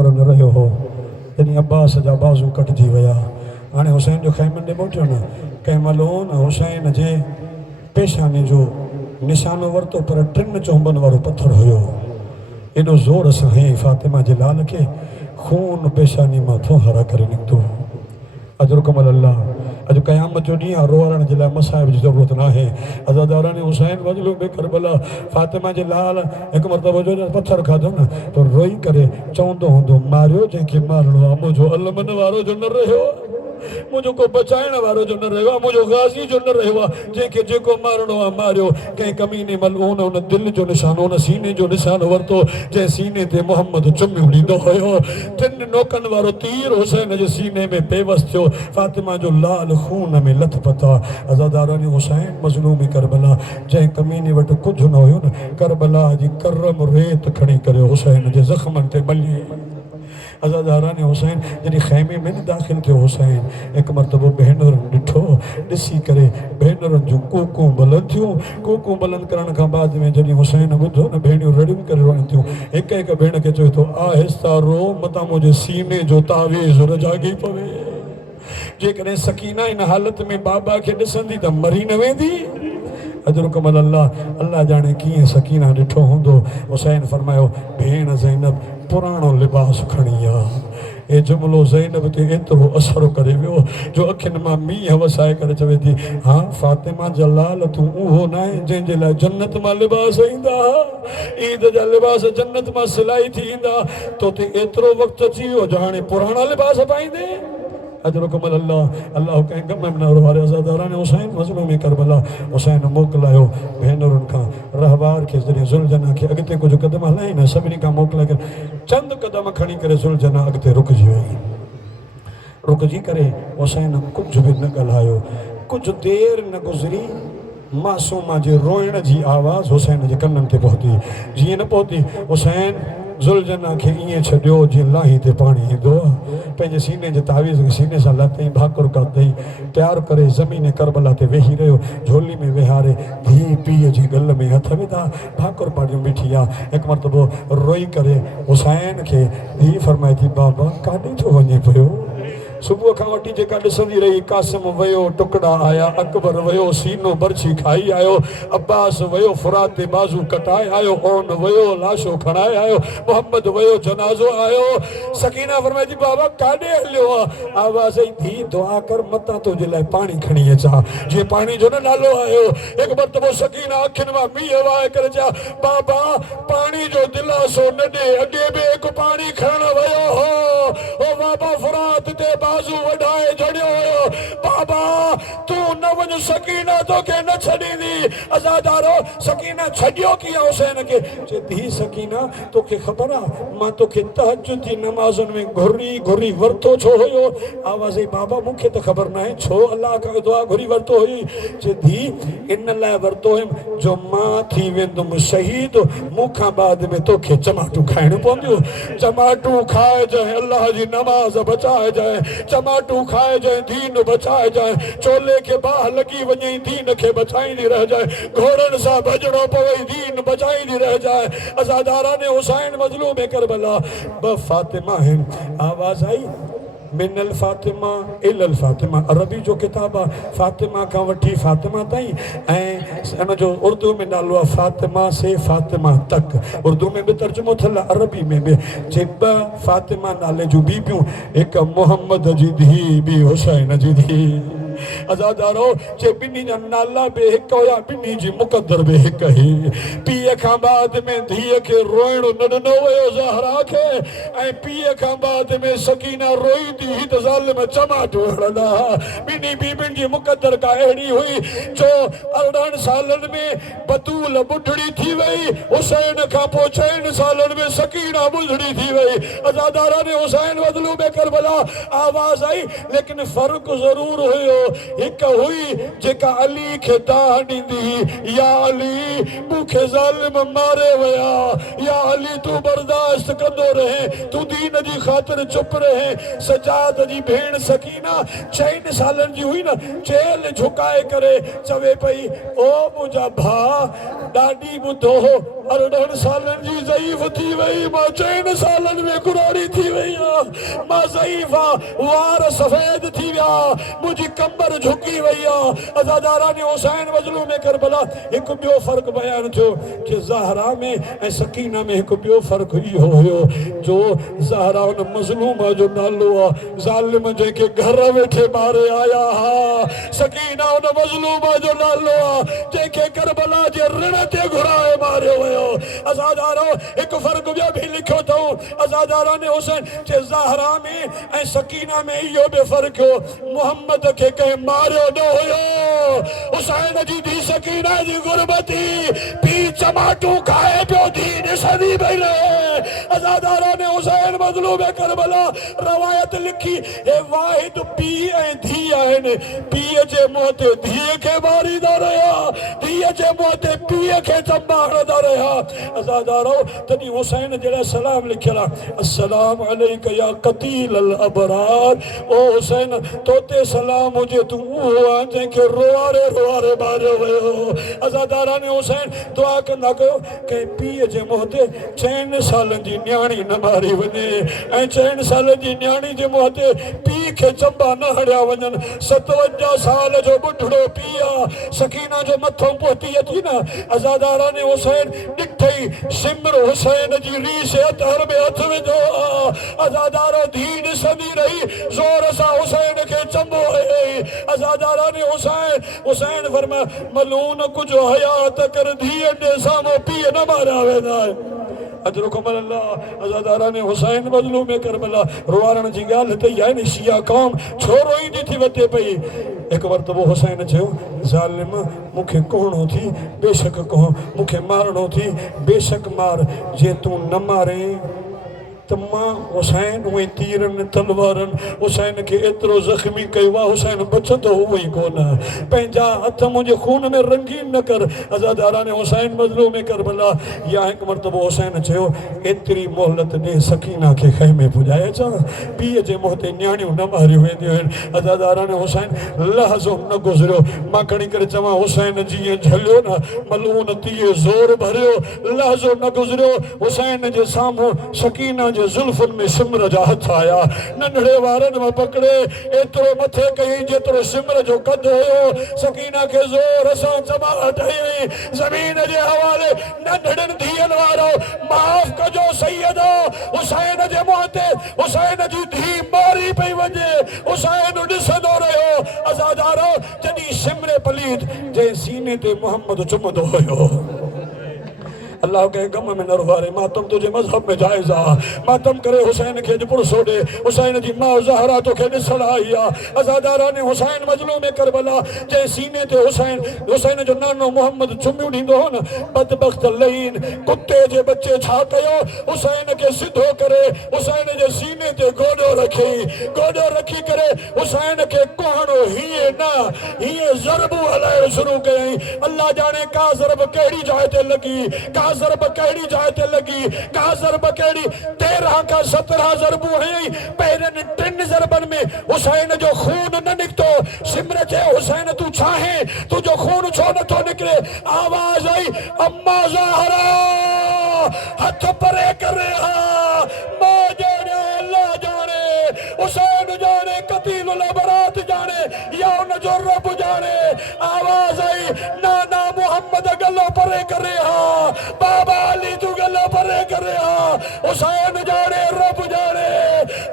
उमर न रहियो हो जॾहिं अब्बास जा बाज़ू कटिजी विया। हाणे हुसैन जो ख़ैमन ॾे मोटियो न कंहिं महिल हुसैन जे पेशानी जो निशानो वरितो पर 3 चोंबनि वारो पत्थर हुयो। एॾो ज़ोर सां हई फातिमा जे लाल खे खून पेशानी मां फुहारा करे निकितो। अजरुकमल अल्लाह। अॼु क़यामत जो ॾींहुं आहे, रोअण जे लाइ मसाइब जी ज़रूरत न आहे। अज़ादारन हुसैन मज़लूम बे करबला फातिमा जे लाल हिकु मरतबो जो पत्थर खाधो न तो रोई करे चवंदो हूंदो मारियो जंहिंखे मारणो आहे, मुंहिंजो अलमन वारो जो न रहियो, मुझो को बचाइण वारो जो न रहियो, मुझो गाज़ी जो न रहियो, जंहिंखे जेको मारणो आहे मारियो। कंहिं कमीने मलून उन दिल जो निशानो, उन सीने जो निशानो वरितो जंहिं सीने ते मोहम्मद चुमियो ॾींदो हुयो। 3 नोकनि वारो तीर हुसैन जे सीने में बेवस थियो। फातिमा जो लाल खून में लथपथ आहे। अज़ादारनि हुसैन मज़लूम करबला जंहिं कमीने वटि कुझु न हुयो न, करबला जी करम रेत खणी करे हुसैन जे ज़ख़्मनि ते मली। अज़ादारनि हुसैन जॾहिं ख़ैमे में न दाख़िल थियो, हुसैन हिकु मरतबो भेनरुनि ॾिठो, ॾिसी करे भेनरुनि जूं कूकूं बुलंद थियूं। कूकूं बुलंद करण खां बाद में जॾहिं हुसैन ॿुधो न भेणियूं रड़ियूं करे रोइनि थियूं। हिकु हिकु भेण खे चवे थो आहिस्ता रो, मतां मुंहिंजे सीने जो तावीज़ रजागी पवे। जेकॾहिं सकीना इन हालत में बाबा खे ॾिसंदी त मरी न वेंदी। अजरुकमल अल्लाह। अल्लाह जाने कीअं सकीना ॾिठो हूंदो। हुसैन फरमायो भेण ज़ैनब पुराणो लिबास खणी आ। ए जुमिलो ज़ैनब ते एतिरो असरु करे वियो जो अखियुनि मां मींहं वसाए करे चवे थी हाँ फातिमा जलाल तूं उहो न आहे जंहिंजे लाइ जन्नत मां लिबास ईंदा, ईद जा लिबास जन्नत मां सिलाई थी ईंदा। तोते एतिरो वक़्तु अची वियो जो हाणे पुराणा लिबास पाईंदे। अजरुकमल अल्लाह। अल्लाह कंहिं गम में न वारे। अज़ादारनि हुसैन मज़लूम करबला हुसैन मोकिलायो भेनरुनि खां रहवार खे जॾहिं ज़ुलजना खे अॻिते कुझु क़दम हलाई न, सभिनी खां मोकिलाए करे चंद क़दम खणी करे ज़ुलजना अॻिते रुकिजी वई। रुकिजी करे हुसैन कुझु बि न ॻाल्हायो। कुझु देरि न गुज़री मासूमा जे रोइण जी आवाज़ हुसैन जे कननि ते पहुती। जीअं न पहुती हुसैन ज़ुलजना खे ईअं छॾियो जीअं लाही ते पाणी ईंदो आहे। पंहिंजे सीने जे तावीज़ खे सीने सां लाथईं, भाकुर कतईं, तयारु करे ज़मीन करबला ते वेही रहियो। झोली में विहारे धीउ पीउ जी गल में हथ विधा, भाकुर पाड़ियूं बीठी आहे। हिकु मरतबो रोई करे हुसैन खे धीउ फरमाए थी बाबा काॾे थो वञे पियो? सुबुह खां वठी जेका ॾिसंदी रही, कासिम वियो टुकड़ा आया, अकबर वियो सीनो बरछी खाई आयो, अब्बास वियो फुरात ते बाज़ू कटाए आयो, ओन वियो लाशो खणाए आयो, मोहम्मद वियो जनाज़ो आयो। सकीना फरमाए थी बाबा काॾे हलियो आहे? आवाज़ आई धी दुआ कर मतां तुंहिंजे लाइ पाणी खणी अचां। जीअं पाणी जो न नालो आयो। हिकु मरतबो सकीना अखियुनि मां मींहं वहाए करे चया बाबा पाणी जो दिलासो न ॾे, अॻे बि हिकु पाणी खणण वियो हो, ओ बाबा फुरात ते बाज़ू वढाए छॾियो हुयो। बाबा तूं न वञ, सकीना तोखे न छॾींदी। अज़ादारो सकीना छॾियो कीअं हुसैन खे? चए थी सकीना तोखे ख़बर आहे मां तोखे तहज्जुद जी नमाज़ुनि में घुरी घुरी वरितो छो हुयो? आवाज़ आई बाबा मूंखे त ख़बर न आहे छो अलाह खां दुआ घुरी वरितो हुई। चए थी इन लाइ वरितो हुयुमि जो मां थी वेंदुमि शहीद, मूंखां बाद में तोखे चमाटूं खाइणियूं पवंदियूं। चमाटूं खाए जाए अल्लाह जी नमाज़ बचाए जाए, चमाटू खाए जाए दीन बचाए जाए, चोले के बाह लगी वञे दीन खे बचाईंदी रह जाए, घोड़नि सां भॼणो पवे दीन बचाईंदी रह जाए। अज़ादारनि हुसैन मज़लूम करबला ब फातिमा आहिनि। आवाज़ आई मिनल फातिमा इलल फातिमा, अरबी जो किताब आहे फातिमा खां वठी फातिमा ताईं, ऐं हिन जो उर्दू में नालो आहे फातिमा से फातिमा तक। उर्दू में बि तर्जुमो थियल आहे, अरबी में बि। जे 2 फातिमा नाले जूं बीबियूं, हिकु मोहम्मद जी धीउ, ॿी हुसैन जी धीउ। अज़ादारो जे ॿिन्ही जा नाला बि हिकु हुया, ॿिन्ही जी मुक़दर बि हिकु हुई। पीउ खां बाद में धीउ खे रोइण न ॾिनो वियो ज़हरा खे, ऐं पीउ खां बाद में सकीना रोई थी त ज़ालिम चमाटो हणंदा। ॿिन्ही बीबियुनि जी मुक़दर का अहिड़ी हुई जो 18 सालनि में बतूल ॿुढड़ी थी वई, हुसैन खां पोइ 6 सालनि में सकीना ॿुढड़ी थी वई। अज़ादारनि हुसैन मज़लूम करबला। आवाज़ आई लेकिन फ़र्क़ु ज़रूर हुयो, हिकु हुई जेका अली खे दाह ॾींदी, या अली मूंखे ज़ालिम मारे विया, या अली तूं बर्दाश्त कंदो रहे, तूं दीन जी ख़ातिर चुप रहे। सजाद जी भेण सकीना 6 सालनि जी हुई न, चेल झुकाए करे चवे पई ओ मुंहिंजा भाउ ॾाढी ॿुधो अरड़हनि सालनि जी ज़ईफ़ थी वई, मां 4 सालनि में कुराड़ी थी वई आहियां, मां ज़ईफ़ आहियां, वार सफ़ेद थी विया, मुंहिंजी कमर झुकी वई आहे। अज़ादारान हुसैन मज़लूम करबला हिकु ॿियो फ़र्क़ु बयानु थियो कि ज़हरा में ऐं सकीना में हिकु ॿियो फ़र्क़ु इहो हुयो जो ज़हरा उन मज़लूम जो नालो आहे, ज़ालिम जंहिंखे घर वेठे मारे आया हा। सकीना उन मज़लूम जो नालो आहे जंहिंखे करबला जे ऋण ते घुराए मारियो वियो। अज़ादारो हिकु फ़र्क़ु ॿियो बि लिखियो अथऊं, अज़ादारान हुसैन जे ज़हरा में ऐं सकीना में इहो बि फ़र्क़ु हो, मुहम्मद खे कंहिं मारियो न हुयो। हुसैन जी धी सकीना जी गुरबती पी चमाटू खाए पियो, धी ॾिसंदी पई रहे। अज़ादारान हुसैन मज़लूम करबला रवायत लिखी, हे वाहिद पी ऐं धी आहिनि, पीउ जे मुंहं ते धीअ खे मारींदा रहिया, धीअ जे मुंहं ते पीउ खे चंबा हणंदा रहिया। अज़ादारो तॾहिं हुसैन जहिड़ा सलाम लिखियल आहे, अस्सलाम अलैका या क़तील अल अबरार। ओ हुसैन तोते सलाम हुजे, तूं उहो आहे जंहिंखे रोआरे रोआरे मारियो वियो। अज़ादारान हुसैन दुआ कंदा कयो कंहिं पीउ जे मुंहं ते 4 सालनि जी न्याणी न मारी वञे ऐं 4 सालनि जी न्याणी जे मुंहं ते पीउ खे चंबा न हणिया वञनि। 57 साल जो बुढ़ड़ो पीउ आहे, सकीना जो मथो पहुती अची न। अज़ादारान हुसैन ॾिठई सिमर हुसैन जी रीस हर में हथ विधो। अज़ादारो धी ॾिसंदी रही, ज़ोर सां हुसैन खे चंबो हयई। अज़ादारान हुसैन फरमा मलून कुझु हयात कर, धीअ ॾे साम्हूं पीउ न मारिया वेंदा आहिनि। अजरुकुम अल्लाह। अज़ादारान हुसैन मज़लूम करबला रोआरण जी ॻाल्हि त इहा आहे न, शिया क़ौम छो रोईंदी थी वधे पई। हिकु मरतबो हुसैन चयो, ज़ालिम मूंखे कोहणो थी बेशक कोह, मूंखे मारणो थी बेशक मार, जे तूं न मारे त मां हुसैन उहे तीरनि तलवारनि हुसैन खे एतिरो ज़ख़्मी कयो आहे, हुसैन बचंदो उहो ई कोन। पंहिंजा हथ मुंहिंजे खून में रंगीन न कर। अज़ादारान हुसैन मज़लूम करबला। या हिकु मरतबो हुसैन चयो, एतिरी मोहलत ॾे सकीना खे ख़ैमे पुॼाए अचां, पीउ जे मुंहं ते न्याणियूं न मारियूं वेंदियूं आहिनि। अज़ादारान हुसैन लहज़ो न गुज़रियो, मां खणी करे चवां हुसैन जीअं झलियो न, मलून तीअं ज़ोर भरियो, लहज़ो न गुज़रियो। हुसैन जे साम्हूं सकीना जुल्फन में सिमर जा हथ आया, नंढड़े वारनि में पकड़े एतिरो मथे कई जेतिरो सिमर जो कद हुयो। सकीना खे ज़ोर सां चमाट हई, ज़मीन जे हवाले नंढड़नि धीअनि वारो माफ़ कजो सैयदो, हुसैन जे मुंहं ते हुसैन जी धी मारी पई वञे, हुसैन ॾिसंदो रहियो। अज़ादारो जॾहिं सिमरे पलीत जंहिं सीने ते मुहम्मद चुमंदो हुयो, अल्लाह के गम में न रुवारे, मातम तुझे मजहब में जायज़ आ, मातम करे हुसैन खे पुरसो ॾे, हुसैन जी माउ ज़हरा तोखे ॾिसण आई आहे। अज़ादारान हुसैन मज़लूम करबला जंहिं सीने ते हुसैन जो नानो मुहम्मद चुमियूं ॾींदो हो न, बदबख्त लईन कुत्ते जे बच्चे छा कयो, हुसैन खे सिधो करे हुसैन जे सीने ते गोॾो रखी करे हुसैन खे कोहणो हीअं न हीअं ज़रबूं हलाइण शुरू कयईं। अल्लाह जाने का ज़रब कहिड़ी जाइ ते लॻी, का ज़रब कहिड़ी जाइ ते लॻी, का ज़रब कहिड़ी 13 खां 17 ज़रबूं हयईं। पहिरियनि 3 ज़रबनि में हुसैन जो खून न निकितो। सिमर चयो, हुसैन तूं छाहे, तुंहिंजो खून छो नथो निकिरे? आवाज़ आई, अम्मा ज़हरा हथ परे करे हा, मां ॼाणे अल्लाह ॼाणे, हुसैन ॼाणे, क़तील अल बरात ॼाणे, या उन जो रब ॼाणे। आवाज़ आई, नाना मुहम्मद गलो परे करे हा, बाबा अली तू गलो परे करे हा, हुसैन ॼाणे, रब ॼाणे।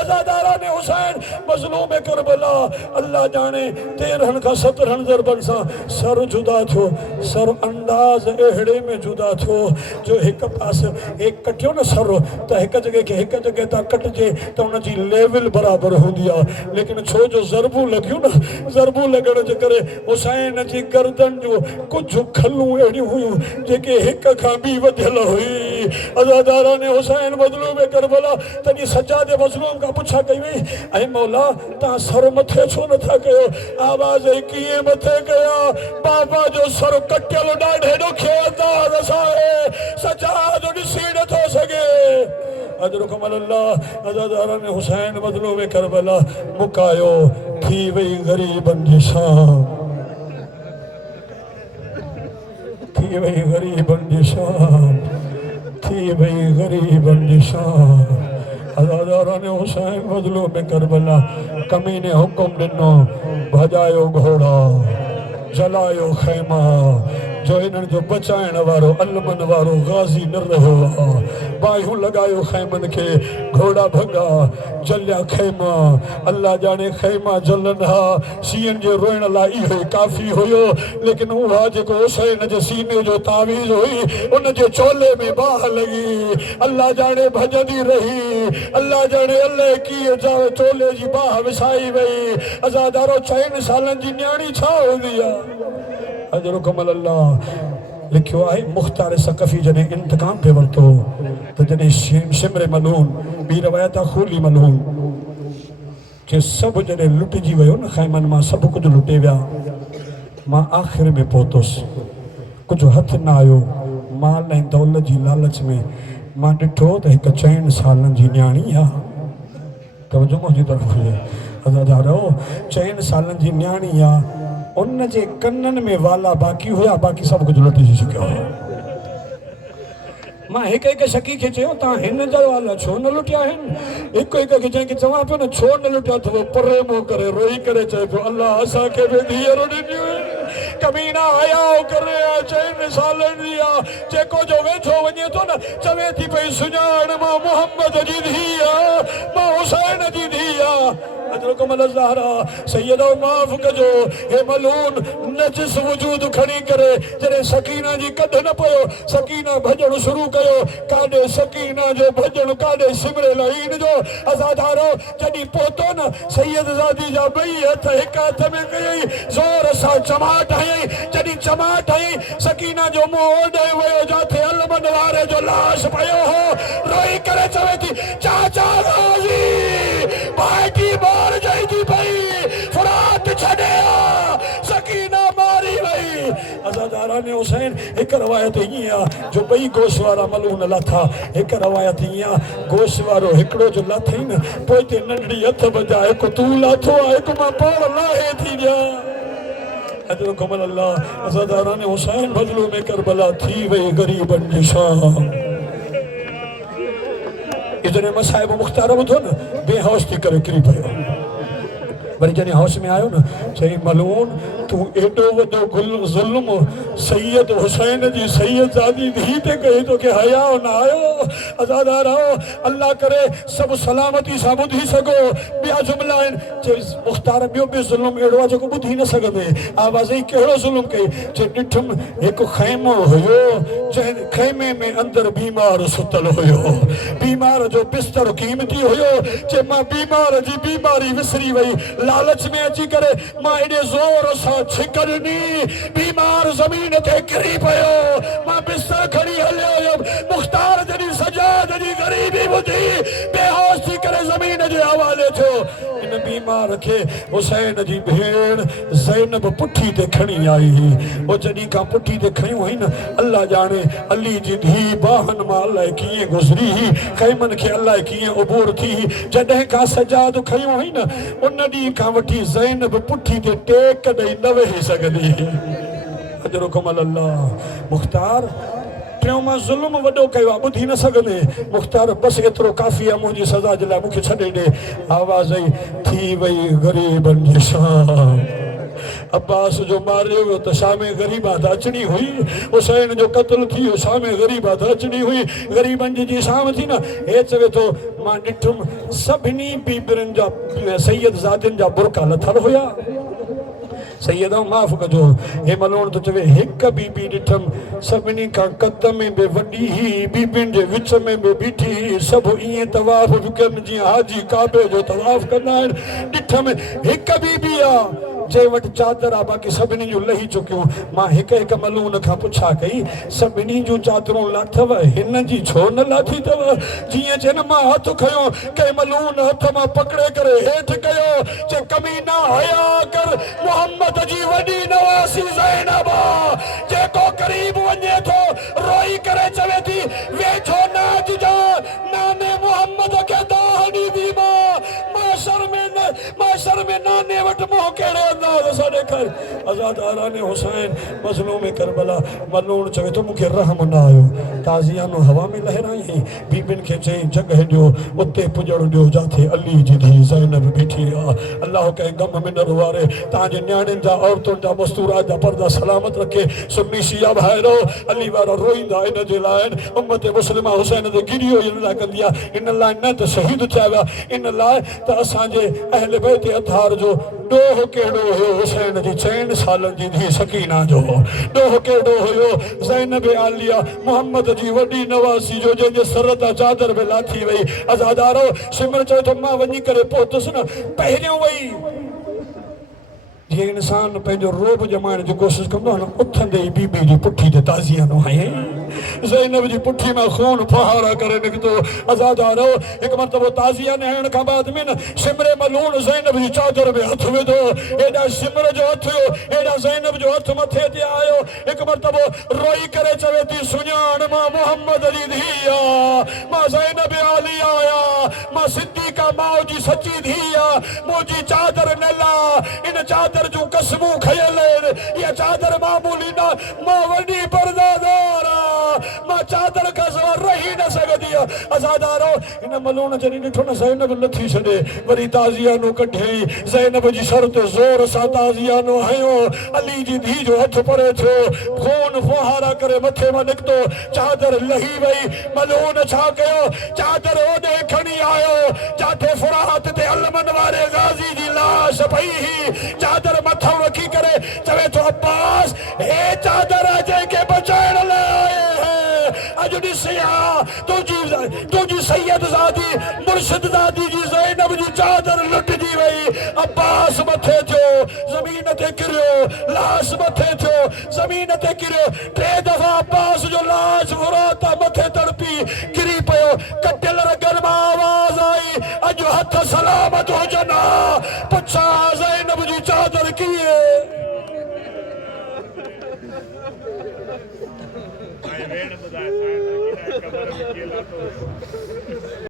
अज़ादारान हुसैन मज़लूम करबला अल्लाह ॼाणे 13 खां 17 ज़रबनि सां सर जुदा थियो, सर अंदाज़ अहिड़े में जुदा थियो जो हिकु पासे एक कटियो न सर त हिकु जॻह खे हिकु जॻह तां कटिजे त हुनजी लेवल बराबरि हूंदी आहे, लेकिन छो जो ज़रबूं लॻियूं न, ज़रबूं लॻण जे करे हुसैन जी गर्दन जो कुझु खलूं अहिड़ियूं हुयूं जेके हिक खां ॿी वधियल हुई। अज़ादारान हुसैन मज़लूम करबला तॾहिं सज्जाद मज़लूम खां पुछा कई वई, ऐं मौला तव्हां सर मथे छो नथा कयो? आवाज़ आई, कीअं मथे कया, बाबा जो सर कटियल ॾाढे ॾुखे अंदाज़ सां आहे, सज्जाद ॾिसी नथो सघे। अजरुकुम अल्लाह। अज़ादारान हुसैन मज़लूम करबला मुकायो थी वई ग़रीबनि जी शाम, थी वई ग़रीबनि जी शाम। थी भई गरीबन जी शान। अज़ादारा ने हुसैन बदलो में करबला कमीने हुक्म दिनो भजायो घोड़ा जलायो खैमा जो इन्हनि जो बचाइण वारो अलमन वारो गाज़ी न रहियो आहे। बाहियूं लगायो खैमन के घोड़ा भगा जलिया खैमा। अल्लाह जाने खैमा जलन हा सीन जे रोइण लाइ इहो ई काफ़ी हुयो, लेकिन उहा जेको हुसैन जे सीने जो तावीज़ हुई उन जे चोले में बाह लगी। अल्लाह जाने भजंदी रही। अल्लाह जाने अल्लाह कीअं चोले जी बाह विसाई वई। अज़ादारो 4 सालनि जी न्याणी छा हूंदी आहे। अजर कमल अल्लाह लिखियो आहे मुख्तार सकफ़ी जॾहिं इंतकाम पे वरितो त जॾहिं शिमरे मलून ॿी रवायत आहे खूली मलून के सभु जॾहिं लुटिजी वियो न खैमनि मां सभु कुझु लुटे विया। मां आख़िर में पहुतुसि, कुझु हथ न आयो। माल ऐं दौलत जी लालच में मां ॾिठो त हिकु 4 सालनि जी न्याणी आहे। तवजो मुंहिंजी तरफ़ अदादारो 4 सालनि जी न्याणी आहे। उन जे कननि में वाला बाक़ी हुया, बाक़ी सभु कुझु लुटिजी चुकियो हुयो। मां हिकु शकी खे चयो तव्हां हिन जा वाला छो न लुटिया आहिनि। हिकु खे जंहिंखे चवां पियो न छो न लुटिया अथव परे मुंहुं करे रोई करे चए पियो अल्लाह असांखे बि धीअरूं ॾिनियूं आहिनि। कमीना हयाओ करे 4 सालनि जी आहे। जेको जो वेठो वञे थो न चवे थी पई सुञाण मां मोहम्मद जी धीउ आहियां, मां हुसैन जी धीउ आहियां। सैयदो माफ़ कजो हे मलून नजिस वजूद खणी करे जॾहिं सकीना जी कढ न पियो सकीना भॼण शुरू कयो। काॾे सकीना जो भॼण काॾे सिमरे लाइन जो। अज़ादारो जॾहिं पहुतो न सैयद ज़ादी जा 2 हथ हिक हथ में कयई ज़ोर सां चमाट हयई। जॾहिं चमाट हयई सकीना जो मुंहुं ओॾे वियो जाथे अलमन वारे जो लाश पियो हो। रोई करे चवे थी चाचा राज़ी पार्टी मार जाई थी भई फरात छॾे सकीना मारी वई। अज़ादारा ने हुसैन हिकु रवायत ईअं आहे जो 2 गोश वारा मलून लाथा। हिकु रवायत ईअं आहे गोश वारो हिकिड़ो जो लाथई न पोइ ते नंढड़ी हथ बजा हिकु तूं लाथो आहे हिकु मां पाण लाहे थी ॾियां। अजर कमल अल्लाह। अज़ादारा ने हुसैन बदलो में करबला थी वई गरीबन जी शान। जॾहिं मसाइब मुख्तार ॿुधो न बेहोश थी करे किरी पियो। वरी जॾहिं होश में आयो न चई मलून तूं एॾो वॾो ज़ुल्म सैयद हुसैन जी सैयद ज़ादी धीउ ते कई तोखे हयाओ न आयो। अज़ादारो अल्लाह करे सभु सलामती सां ॿुधी सघो। ॿिया जुमिला आहिनि चई मुख्तार ॿियो बि ज़ुल्म अहिड़ो आहे जेको ॿुधी न सघंदे। आवाज़ ई कहिड़ो ज़ुल्म कई चई ॾिठुमि हिकु खैमो हुयो जंहिं खैमे में अंदरि बीमार सुतल हुयो। बीमार जो बिस्तर कीमती हुयो। चए मां बीमार जी बीमारी विसरी वई लालच में अची करे मां एॾे ज़ोर सां छिक ॾिनी बीमार ज़मीन ते किरी पियो। मां बिस्तर खणी हलियो हुयुमि। मुख्तार जॾहिं सजाद जी ग़रीबी ॿुधी बेहोश थी करे ज़मीन जे हवाले थियो। इन बीमार खे हुसैन जी भेण ज़ैनब पुठी ते खणी आई। वो जॾहिं खां पुठी ते खयूं हुई न अल्लाह जाने अली जी धीउ बाहनि मां अलाए कीअं गुज़री खैमनि खे अलाए कीअं उबूर थी। जॾहिं खां सजाद खयूं हुई न उन ॾींहुं खां वठी ज़ैनब पुठी ते टेक ॾेई न वेही सघंदी। अजर कमल अल्लाह। मुख्तार टियों मां ज़ुल्म वॾो कयो आहे ॿुधी न सघंदे। मुख्तार बसि एतिरो काफ़ी आहे मुंहिंजी सज़ा जे लाइ मूंखे छॾे ॾे। आवाज़ आई थी वई ग़रीबनि जी शान। अब्बास जो मारियो वियो त शामे ग़रीबात अचणी हुई। हुसैन जो क़त्ल थी वियो शामे ग़रीबात अचणी हुई। ग़रीबनि जी शाम थी न हे चवे थो मां ॾिठुमि सभिनी बीबियुनि जा सैयद ज़ादियुनि जा बुरका लथल हुया। सैयद माफ़ कजो हे मलून तो चवे हिकु बीबी ॾिठमि सभिनी खां कद में बि वॾी ही बीबियुनि जे विच में बि बीठी सभु ईअं तवाफ़ बि कनि जीअं हाजी काबे जो तवाफ़ कंदा आहिनि। ॾिठमि हिकु बीबी आहे जे वटि चादर आहे बाक़ी सभिनी जूं लही चुकियूं। मां हिकु हिकु मलून खां पुछा कई सभिनी जूं चादरूं लाथव हिन जी छो न लाथी अथव। जीअं चए न मां हथ खयो कंहिं मलून हथ मां पकड़े करे हेठि कयो जे कमीना हया कर मोहम्मद जी वॾी नवासी ज़ैनब जेको करीब वञे थो रोई करे चवे थी वेठो न अचिजा नाने मोहम्मद खे दाह ॾींदी मां माशर में नाने वटि मुंहुं कहिड़ो अंदाज़ सा ॾेखार अज़ादारा ने हुसैन मज़लूम करबला मलून चवे तो मूंखे रहम न आयो ताज़ियानो हवा में लहराई बीबिन खे चई जगह ॾियो उते पुॼण ॾियो जाथे अली जी धी ज़ैनब बीठी आहे अल्लाह कंहिं गम में न रुआरे तव्हांजे न्याणियुनि जा औरतुनि जा मस्तूरात जा पर्दा सलामत रखे सुन्नी शिया भाइरो अली वारा रोईंदा इन जे लाइ उम्मत मुस्लिमा हुसैन ते गिरियो इन लाइ कंदी आहे इन लाइ न त शहीद थिया विया इन लाइ त असांजे अहल बैत अतार जो ॾोह कहिड़ो हुयो हुसैन जी 4 सालनि जी धी सकीना जो ॾोह कहिड़ो हुयो ज़ैनब आलिया मोहम्मद जी वॾी नवासी जो जंहिंजे सर तां चादर बि लाथी वई अज़ादारो सिमर चयो त मां वञी करे पहुतुसि न पहिरियों वई जीअं इंसान पंहिंजो रोब जमाइण जी कोशिशि कंदो आहे न उथंदे ई बीबी जी पुठी ते ताज़ियानो हंयो ज़ैनब जी पुठी में खून फहारा करे निकितो अज़ादारो हिकु मरतबो ताज़ियाने हणण खां बाद में न सिमरे मलून ज़ैनब जी चादर में हथ विधो एॾा सिमर जो हथ हुयो एॾा ज़ैनब जो हथ मथे ते आयो हिकु मरतबो रोई करे चवे थी सुञाण मां मोहम्मद जी धी आहियां मां ज़ैनब आली आहियां मां सिद्दीक़ा माउ जी सची धी आहियां मुंहिंजी चादर न ला इन चादर जूं कसमूं खयल आहिनि इहा चादर मामूली न मां वॾी परदादार मां चादर खां सवाइ रही न सघंदी आहे अज़ादारो इन मलून जॾहिं ॾिठो न ज़ैनब लथी छॾे वरी ताज़ियानो कढियईं ज़ैनब जी सर ते ज़ोर सां ताज़ियानो हयो अली जी धी जो हथ परे थियो खून फुहारा करे मथे मां निकितो चादर लही वई मलून छा कयो चादर ओॾे खणी आयो जाथे फुरात ते अलमन वारे गाज़ी जी लाश पई हुई चादर मथां रखी करे चवे थो अब्बास हे चादर जंहिंखे बचाइण लाइ अज ॾिसिया तुझी सैयद ज़ादी मुर्शिद ज़ादी जी ज़ैनब जी चादर लुटजी वई अब्बास मथे थियो ज़मीन ते किरियो लाश मथे थियो ज़मीन ते किरियो 3 दफ़ा अब्बास जो लाश फुरात मथे तड़पी किरी पियो कटियल रगन मां आवाज़ आई अज हथ सलामत हुजन पुछा ज़ैनब जी चादर कीअं Ay, ven,